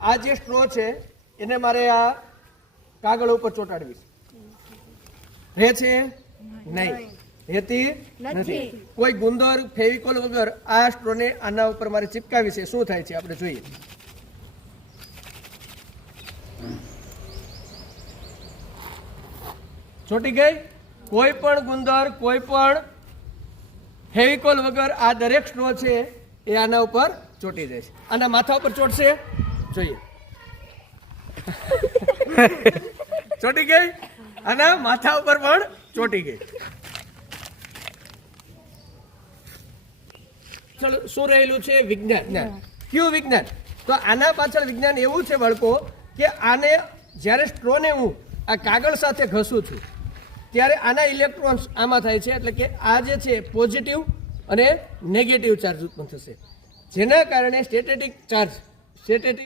આ જે સ્ટ્રો છે એને મારે આ કાગળ ઉપર ચોંટાડવી રહે છે નહીં, રહેતી નથી. કોઈ ગુંદર ફેવિકોલ વગર આ સ્ટ્રોને આના ઉપર મારે ચિપકાવી છે. શું થાય છે આપણે જોઈએ. ચોંટી ગઈ. કોઈ પણ ગુંદર, કોઈ પણ ફેવિકોલ વગર આ દરેક સ્ટ્રો છે એ આના ઉપર ચોંટી જાય છે. આના માથા ઉપર ચોંટશે, જોઈએ. ચોંટી ગઈ. આના માથા ઉપર પણ ચોંટી ગઈ. ચલો, શું રહેલું છે? વિજ્ઞાન. કયું વિજ્ઞાન? તો આના પાછળ વિજ્ઞાન એવું છે બાળકો કે આને જ્યારે સ્ટ્રોને હું આ કાગળ સાથે ઘસું છું ત્યારે આના ઇલેક્ટ્રોન્સ આમાં થાય છે, એટલે કે આ જે છે પોઝિટિવ અને નેગેટિવ ચાર્જ ઉત્પન્ન થશે, જેના કારણે સ્ટેટિક ચાર્જ